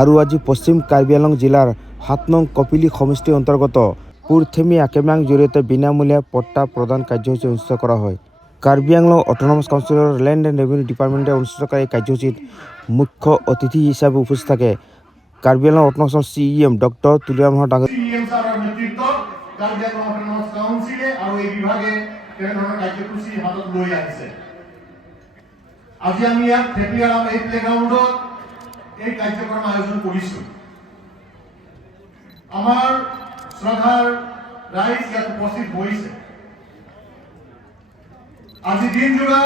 আৰু আজি পশ্চিম কাৰ্বি আংলং জিলাৰ ৭ নং কপিলী সমষ্টিৰ অন্তৰ্গত পুৰথেমি আকেমাং জৰিয়তে বিনামূলীয়া পট্টা প্ৰদান কাৰ্যসূচী অনুষ্ঠিত কৰা হয়। কাৰ্বি আংলং অট'নমাছ কাউন্সিলৰ লেণ্ড এণ্ড ৰেভিনিউ ডিপাৰ্টমেণ্টে অনুষ্ঠিত কৰা এই কাৰ্যসূচীত মুখ্য অতিথি হিচাপে উপস্থিত থাকে Karbi Anglong autonomous CEM doctor Tuliram ডাঙৰীয়া। কাৰ্বি আংলং অট'নমাছ কাউন্সিলে আৰু এই বিভাগে তেনেধৰণৰ কাৰ্যসূচী হাতত লৈ আহিছে। আজি আমি ইয়াত থেপিয়াৰাম এই প্লেগ্ৰাউণ্ডত এই কাৰ্যক্ৰম আয়োজন কৰিছো। আমাৰ শ্ৰদ্ধাৰ ৰাইজ ইয়াত উপস্থিত হৈছে। আজি দিনজোৰা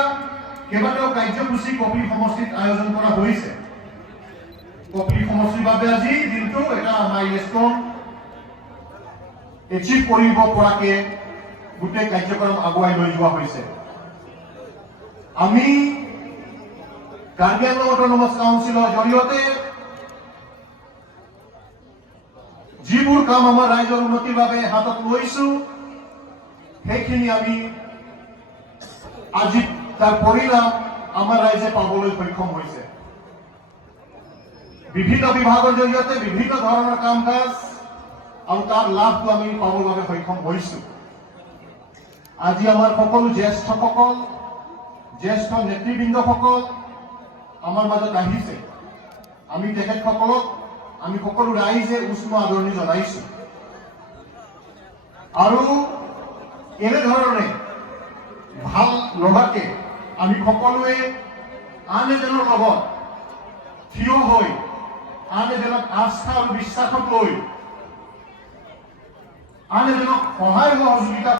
কেইবাটাও কাৰ্যসূচী কপিলী সমষ্টিত আয়োজন কৰা হৈছে। কপিলী সমষ্টিৰ বাবে আজি দিনটো এটা মাইলষ্টন এচিভ কৰিব পৰাকে গোটেই কাৰ্যক্ৰম আগুৱাই লৈ যোৱা হৈছে। আমি কাৰ্বি আংলং অট'নমাছ কাউন্সিলৰ জৰিয়তে যিবোৰ কাম আমাৰ ৰাইজৰ উন্নতিৰ বাবে হাতত লৈছো সেইখিনি আমি আজি তাৰ পৰিণাম আমাৰ ৰাইজে পাবলৈ সক্ষম হৈছে। বিভিন্ন বিভাগৰ জৰিয়তে বিভিন্ন ধৰণৰ কাম কাজ আৰু তাৰ লাভটো আমি পাবৰ বাবে সক্ষম হৈছো। আজি আমাৰ সকলো জ্যেষ্ঠসকল জ্যেষ্ঠ নেতৃবৃন্দসকল আমাৰ মাজত আহিছে। আমি তেখেতসকলক আমি সকলো ৰাইজে উষ্ম আদৰণি জনাইছো আৰু এনেধৰণে ভাল লগাকে আমি সকলোৱে আন এজনৰ লগত থিয় হৈ আন এজনক আস্থা আৰু বিশ্বাসক লৈ আন এজনক সহায় সহযোগিতা